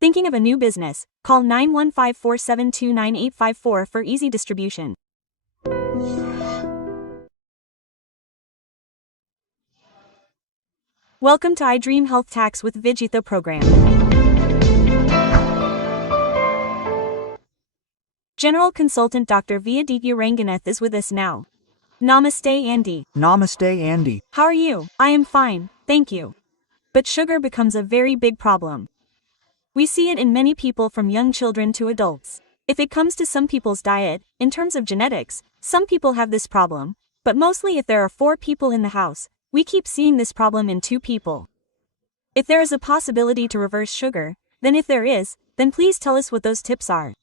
Thinking of a new business? Call 915-472-9854 for easy distribution. Welcome to iDream Health Tax with Vijitha program. General Consultant Dr. Adithya Ranganeth is with us now. Namaste, Andy. Namaste, Andy. How are you? I am fine, thank you. But sugar becomes a very big problem. We see it in many people from young children to adults. If it comes to some people's diet, in terms of genetics, some people have this problem, but mostly if there are 4 people in the house, we keep seeing this problem in 2 people. If there is a possibility to reverse sugar, then if there is, then please tell us what those tips are.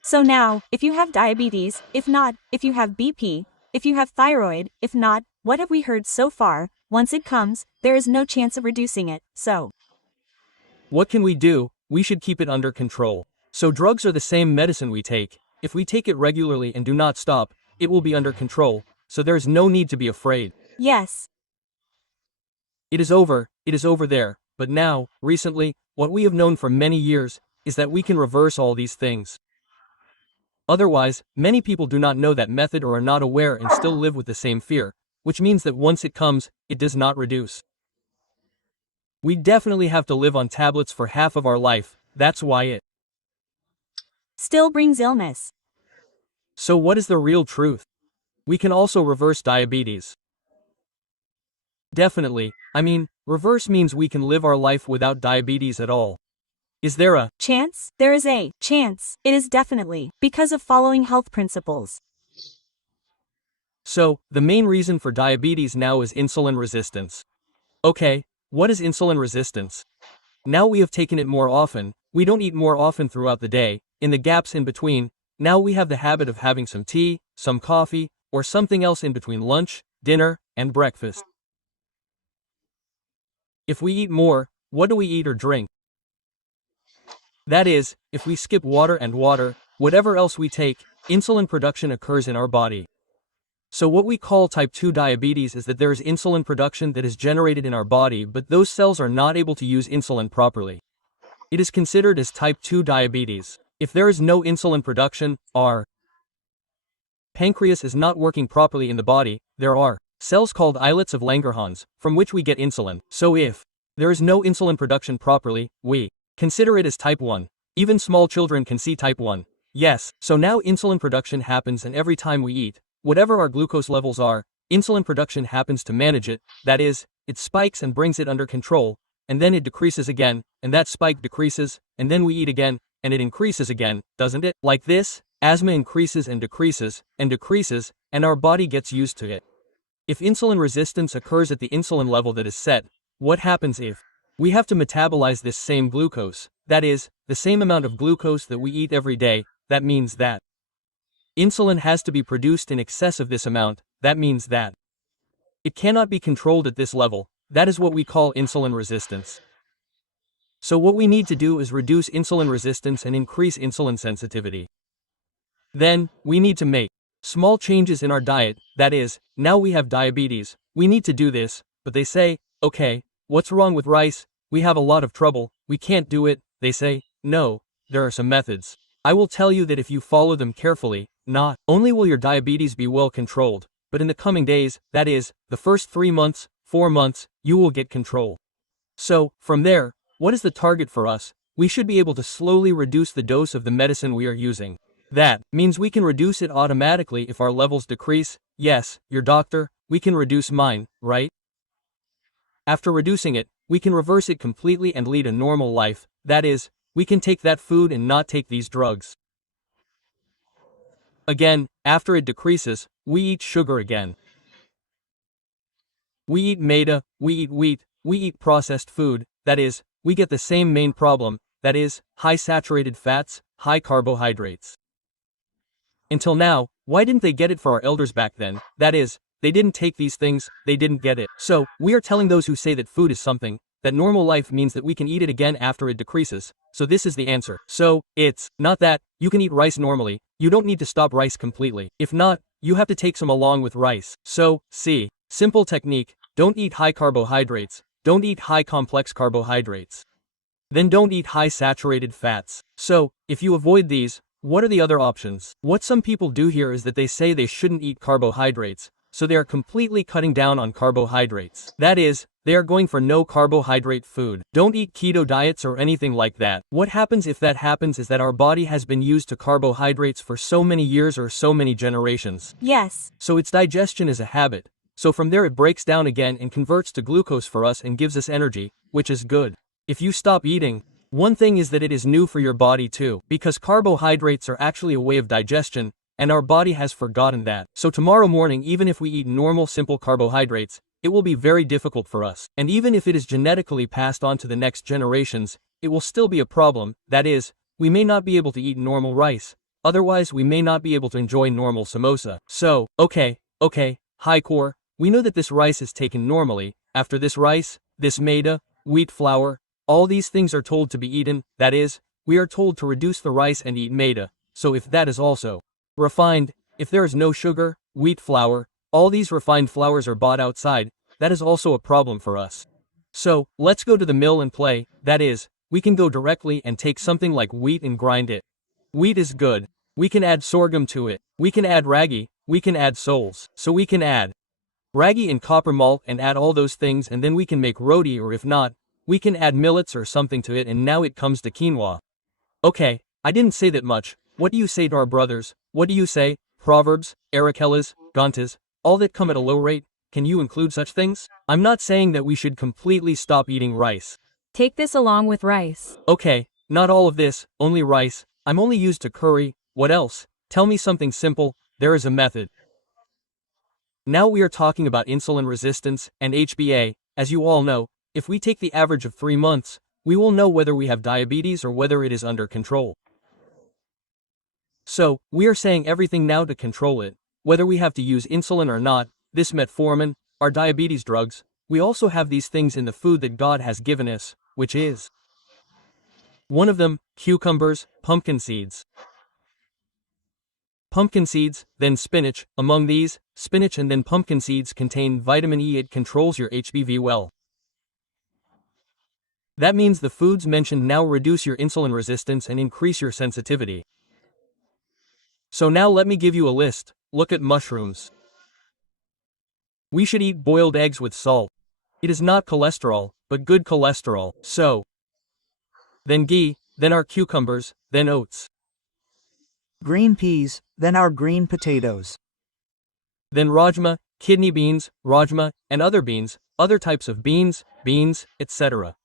So now, if you have diabetes, if not, if you have BP, if you have thyroid, if not, what have we heard so far? Once it comes, there is no chance of reducing it, so what can we do? We should keep it under control. So drugs are the same medicine we take. If we take it regularly and do not stop, it will be under control, so there is no need to be afraid. Yes. It is over there, but now, recently, what we have known for many years, is that we can reverse all these things. Otherwise, many people do not know that method or are not aware and still live with the same fear, which means that once it comes, it does not reduce. We definitely have to live on tablets for half of our life, that's why it still brings illness. So what is the real truth? We can also reverse diabetes. Definitely, reverse means we can live our life without diabetes at all. Is there a chance? There is a chance. It is definitely because of following health principles. So, the main reason for diabetes now is insulin resistance. Okay, what is insulin resistance? Now we have taken it more often, we don't eat more often throughout the day, in the gaps in between, now we have the habit of having some tea, some coffee, or something else in between lunch, dinner, and breakfast. If we eat more, what do we eat or drink? That is, if we skip water and whatever else we take, insulin production occurs in our body. So what we call type 2 diabetes is that there is insulin production that is generated in our body, but those cells are not able to use insulin properly. It is considered as type 2 diabetes. If there is no insulin production, our pancreas is not working properly in the body, there are cells called islets of Langerhans, from which we get insulin. So if there is no insulin production properly, we consider it as type 1. Even small children can see type 1. Yes, so now insulin production happens, and every time we eat, whatever our glucose levels are, insulin production happens to manage it, that is, it spikes and brings it under control, and then it decreases again, and that spike decreases, and then we eat again, and it increases again, doesn't it? Like this, asthma increases and decreases, and our body gets used to it. If insulin resistance occurs at the insulin level that is set, what happens if we have to metabolize this same glucose, that is, the same amount of glucose that we eat every day? That means that insulin has to be produced in excess of this amount, that means that it cannot be controlled at this level, that is what we call insulin resistance. So what we need to do is reduce insulin resistance and increase insulin sensitivity. Then, we need to make small changes in our diet, that is, now we have diabetes, we need to do this, but they say, okay, what's wrong with rice? We have a lot of trouble, we can't do it. They say, no, there are some methods. I will tell you that if you follow them carefully, not only will your diabetes be well controlled, but in the coming days, that is, the first 3 months, 4 months, you will get control. So, from there, what is the target for us? We should be able to slowly reduce the dose of the medicine we are using. That means we can reduce it automatically if our levels decrease. Yes, your doctor, we can reduce mine, right? After reducing it, we can reverse it completely and lead a normal life, that is, we can take that food and not take these drugs. Again, after it decreases, we eat sugar again. We eat maida, we eat wheat, we eat processed food, that is, we get the same main problem, that is, high saturated fats, high carbohydrates. Until now, why didn't they get it for our elders back then? That is, they didn't take these things, they didn't get it. So, we are telling those who say that food is something, that normal life means that we can eat it again after it decreases. So this is the answer. So, it's not that you can eat rice normally, you don't need to stop rice completely. If not, you have to take some along with rice. So, see, simple technique, don't eat high carbohydrates, don't eat high complex carbohydrates. Then don't eat high saturated fats. So, if you avoid these, what are the other options? What some people do here is that they say they shouldn't eat carbohydrates, so they are completely cutting down on carbohydrates. That is, they are going for no carbohydrate food. Don't eat keto diets or anything like that. What happens if that happens is that our body has been used to carbohydrates for so many years or so many generations. Yes. So its digestion is a habit. So from there it breaks down again and converts to glucose for us and gives us energy, which is good. If you stop eating, one thing is that it is new for your body too, because carbohydrates are actually a way of digestion, and our body has forgotten that. So tomorrow morning, even if we eat normal simple carbohydrates, it will be very difficult for us. And even if it is genetically passed on to the next generations, it will still be a problem. That is, we may not be able to eat normal rice. Otherwise, we may not be able to enjoy normal samosa. So, okay, high core, we know that this rice is taken normally. After this rice, this maida, wheat flour, all these things are told to be eaten. That is, we are told to reduce the rice and eat maida. So if that is also refined, if there is no sugar, wheat flour, all these refined flours are bought outside, that is also a problem for us. So, let's go to the mill and play. That is, we can go directly and take something like wheat and grind it. Wheat is good. We can add sorghum to it. We can add ragi. We can add soles. So we can add ragi and copper malt and add all those things, and then we can make roti, or if not, we can add millets or something to it, and now it comes to quinoa. Okay, I didn't say that much. What do you say to our brothers? What do you say? Proverbs, Arakellas, Gantas, all that come at a low rate, can you include such things? I'm not saying that we should completely stop eating rice. Take this along with rice. Okay, not all of this, only rice. I'm only used to curry. What else? Tell me something simple. There is a method. Now we are talking about insulin resistance and HbA. As you all know, if we take the average of 3 months, we will know whether we have diabetes or whether it is under control. So, we are saying everything now to control it, whether we have to use insulin or not, this metformin, our diabetes drugs. We also have these things in the food that God has given us, which is one of them, cucumbers, pumpkin seeds. Pumpkin seeds, then spinach. Among these, spinach and then pumpkin seeds contain vitamin E. It controls your HbV well. That means the foods mentioned now reduce your insulin resistance and increase your sensitivity. So now let me give you a list. Look at mushrooms. We should eat boiled eggs with salt. It is not cholesterol, but good cholesterol. So, then ghee, then our cucumbers, then oats. Green peas, then our green potatoes. Then rajma, kidney beans, rajma, and other beans, other types of beans, etc.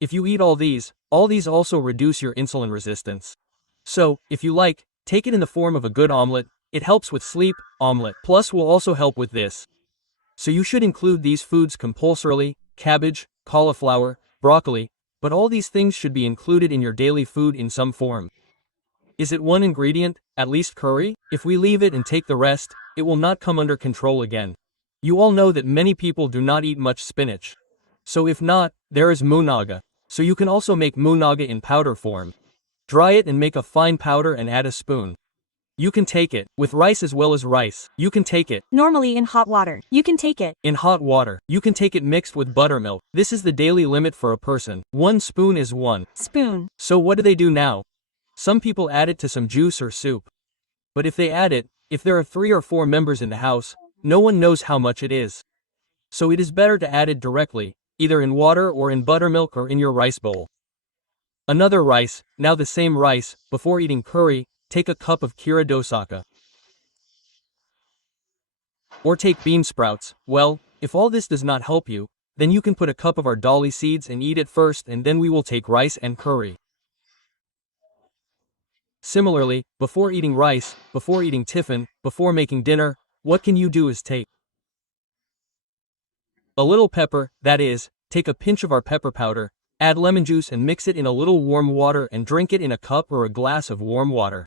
If you eat all these also reduce your insulin resistance. So, if you like, take it in the form of a good omelet. It helps with sleep. Omelet plus will also help with this. So you should include these foods compulsorily: cabbage, cauliflower, broccoli, but all these things should be included in your daily food in some form. Is it one ingredient, at least curry? If we leave it and take the rest, it will not come under control again. You all know that many people do not eat much spinach. So if not, there is munaga. So you can also make munaga in powder form. Dry it and make a fine powder and add a spoon. You can take it with rice as well as rice. You can take it Normally in hot water. You can take it in hot water. You can take it mixed with buttermilk. This is the daily limit for a person. 1 spoon is 1 spoon. So what do they do now? Some people add it to some juice or soup. But if they add it, if there are 3 or 4 members in the house, no one knows how much it is. So it is better to add it directly, either in water or in buttermilk or in your rice bowl. Another rice, now the same rice, before eating curry, take a cup of kira dosaka. Or take bean sprouts. Well, if all this does not help you, then you can put a cup of our dolly seeds and eat it first, and then we will take rice and curry. Similarly, before eating rice, before eating tiffin, before making dinner, what can you do is take a little pepper, that is, take a pinch of our pepper powder, add lemon juice and mix it in a little warm water and drink it in a cup or a glass of warm water.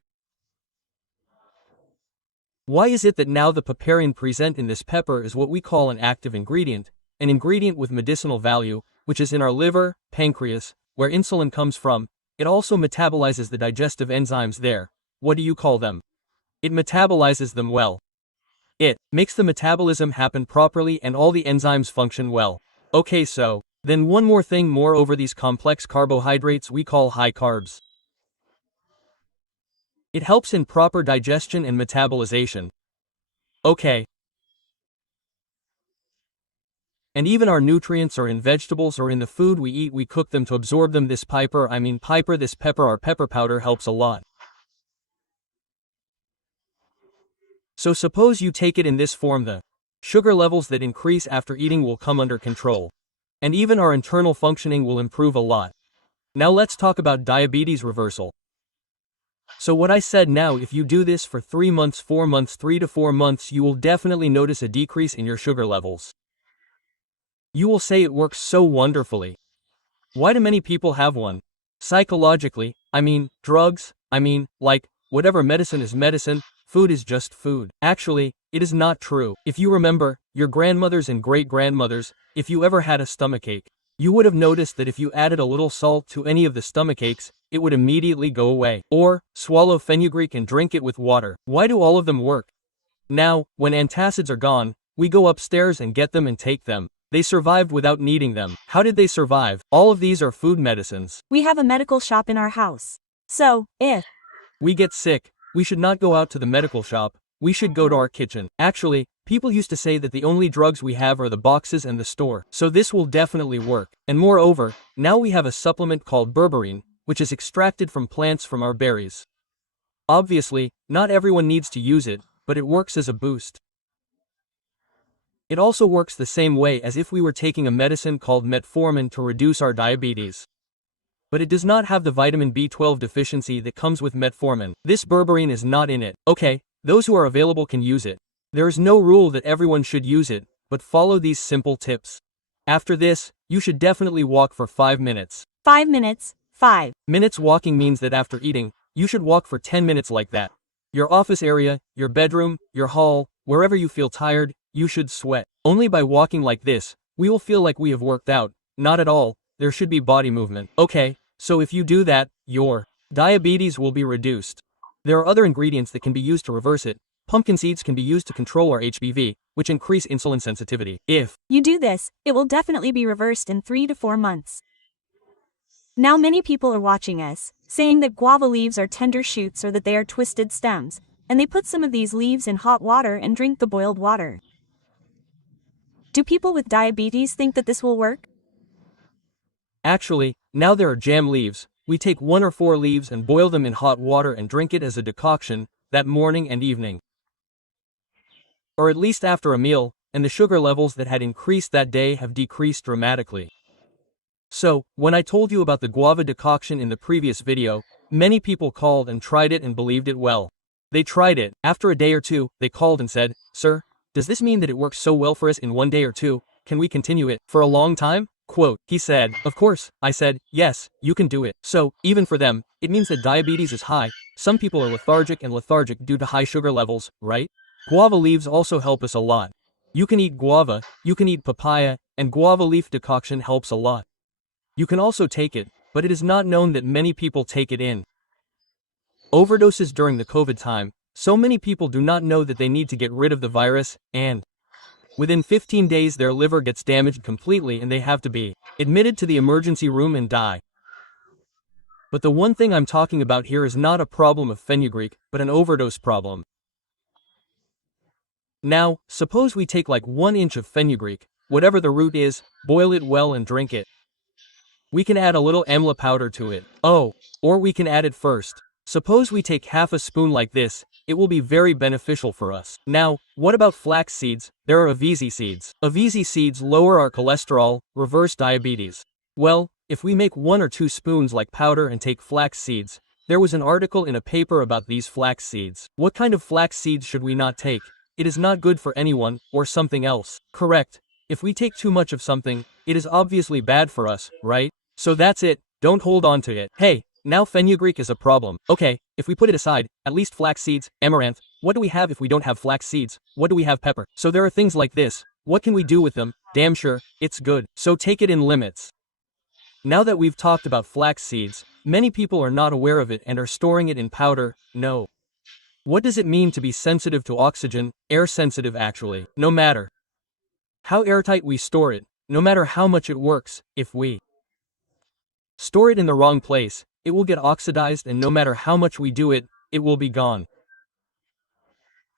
Why is it that now the piperine present in this pepper is what we call an active ingredient, an ingredient with medicinal value, which is in our liver, pancreas, where insulin comes from? It also metabolizes the digestive enzymes there. What do you call them? It metabolizes them well. It makes the metabolism happen properly and all the enzymes function well. Okay, so Then one more thing, moreover, these complex carbohydrates we call high carbs. It helps in proper digestion and metabolization. Okay. And even our nutrients are in vegetables or in the food we eat, we cook them to absorb them. This pepper our pepper powder helps a lot. So suppose you take it in this form, the sugar levels that increase after eating will come under control. And even our internal functioning will improve a lot. Now let's talk about diabetes reversal. So what I said, now if you do this for 3 months, 4 months, 3 to 4 months, you will definitely notice a decrease in your sugar levels. You will say it works so wonderfully. Why do many people have one? Psychologically, drugs, whatever, medicine is medicine, food is just food. Actually, it is not true. If you remember, your grandmothers and great-grandmothers, if you ever had a stomachache, you would have noticed that if you added a little salt to any of the stomachaches, it would immediately go away. Or, swallow fenugreek and drink it with water. Why do all of them work? Now, when antacids are gone, we go upstairs and get them and take them. They survived without needing them. How did they survive? All of these are food medicines. We have a medical shop in our house. So, if we get sick, we should not go out to the medical shop, we should go to our kitchen. Actually, people used to say that the only drugs we have are the boxes and the store. So this will definitely work. And moreover, now we have a supplement called berberine, which is extracted from plants from our berries. Obviously, not everyone needs to use it, but it works as a boost. It also works the same way as if we were taking a medicine called metformin to reduce our diabetes. But it does not have the vitamin B12 deficiency that comes with metformin. This berberine is not in it. Okay, those who are available can use it. There is no rule that everyone should use it, but follow these simple tips. After this, you should definitely walk for 5 minutes. 5 minutes, 5 minutes walking means that after eating, you should walk for 10 minutes like that. Your office area, your bedroom, your hall, wherever you feel tired, you should sweat. Only by walking like this, we will feel like we have worked out. Not at all, there should be body movement. Okay, so if you do that, your diabetes will be reduced. There are other ingredients that can be used to reverse it. Pumpkin seeds can be used to control our HBV, which increase insulin sensitivity. If you do this, it will definitely be reversed in 3 to 4 months. Now many people are watching us, saying that guava leaves are tender shoots or that they are twisted stems, and they put some of these leaves in hot water and drink the boiled water. Do people with diabetes think that this will work? Actually, now there are jam leaves. We take 1 or 4 leaves and boil them in hot water and drink it as a decoction, that morning and evening. Or at least after a meal, and the sugar levels that had increased that day have decreased dramatically. So, when I told you about the guava decoction in the previous video, many people called and tried it and believed it well. They tried it. After a day or two, they called and said, "Sir, does this mean that it works so well for us in 1 day or 2? Can we continue it for a long time?" Quote, he said, "Of course." I said, "Yes, you can do it." So, even for them, it means that diabetes is high. Some people are lethargic due to high sugar levels, right? Guava leaves also help us a lot. You can eat guava, you can eat papaya, and guava leaf decoction helps a lot. You can also take it, but it is not known that many people take it in overdoses during the COVID time. So many people do not know that they need to get rid of the virus, and within 15 days their liver gets damaged completely and they have to be admitted to the emergency room and die. But the one thing I'm talking about here is not a problem of fenugreek, but an overdose problem. Now, suppose we take like 1 inch of fenugreek, whatever the root is, boil it well and drink it. We can add a little amla powder to it. Oh, or we can add it first. Suppose we take half a spoon like this, it will be very beneficial for us. Now, what about flax seeds? There are avisi seeds. Avisi seeds lower our cholesterol, reverse diabetes. Well, if we make 1 or 2 spoons like powder and take flax seeds, there was an article in a paper about these flax seeds. What kind of flax seeds should we not take? It is not good for anyone, or something else. Correct. If we take too much of something, it is obviously bad for us, right? So that's it, don't hold on to it. Hey, now fenugreek is a problem. Okay, if we put it aside, at least flax seeds, amaranth. What do we have if we don't have flax seeds? What do we have? Pepper. So there are things like this. What can we do with them? Damn sure, it's good. So take it in limits. Now that we've talked about flax seeds, many people are not aware of it and are storing it in powder. No. What does it mean to be sensitive to oxygen? Air sensitive actually. No matter how airtight we store it, no matter how much it works. If we store it in the wrong place, it will get oxidized, and no matter how much we do it, it will be gone.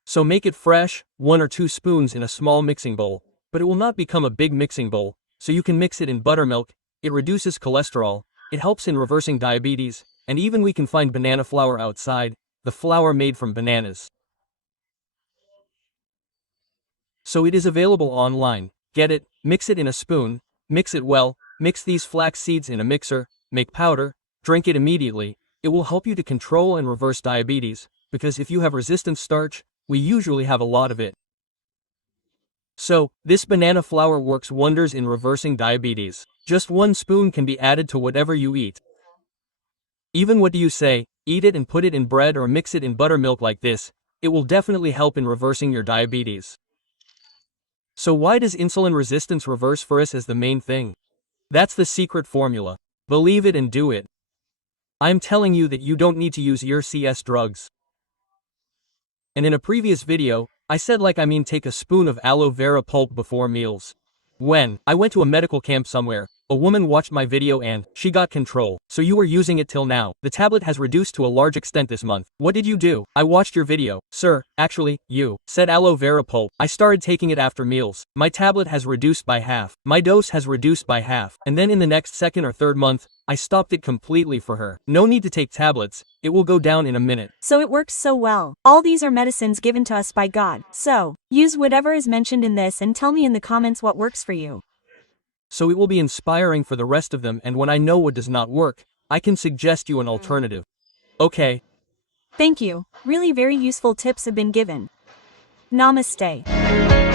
So make it fresh, 1 or 2 spoons in a small mixing bowl, but it will not become a big mixing bowl, so you can mix it in buttermilk. It reduces cholesterol, it helps in reversing diabetes, and even we can find banana flour outside, the flour made from bananas. So it is available online. Get it, mix it in a spoon, mix it well, mix these flax seeds in a mixer, make powder, drink it immediately. It will help you to control and reverse diabetes, because if you have resistant starch, we usually have a lot of it. So, this banana flour works wonders in reversing diabetes. Just 1 spoon can be added to whatever you eat. Even what do you say, eat it and put it in bread or mix it in buttermilk like this, it will definitely help in reversing your diabetes. So why does insulin resistance reverse for us as the main thing? That's the secret formula. Believe it and do it. I'm telling you that you don't need to use your CS drugs. And in a previous video, I said take a spoon of aloe vera pulp before meals. When I went to a medical camp somewhere, a woman watched my video and she got control. So you are using it till now. The tablet has reduced to a large extent this month. What did you do? I watched your video. Sir, actually, you said aloe vera pulp. I started taking it after meals. My tablet has reduced by half. My dose has reduced by half. And then in the next 2nd or 3rd month, I stopped it completely for her. No need to take tablets. It will go down in a minute. So it works so well. All these are medicines given to us by God. So, use whatever is mentioned in this and tell me in the comments what works for you. So it will be inspiring for the rest of them, and when I know what does not work, I can suggest you an alternative. Okay. Thank you. Really very useful tips have been given. Namaste.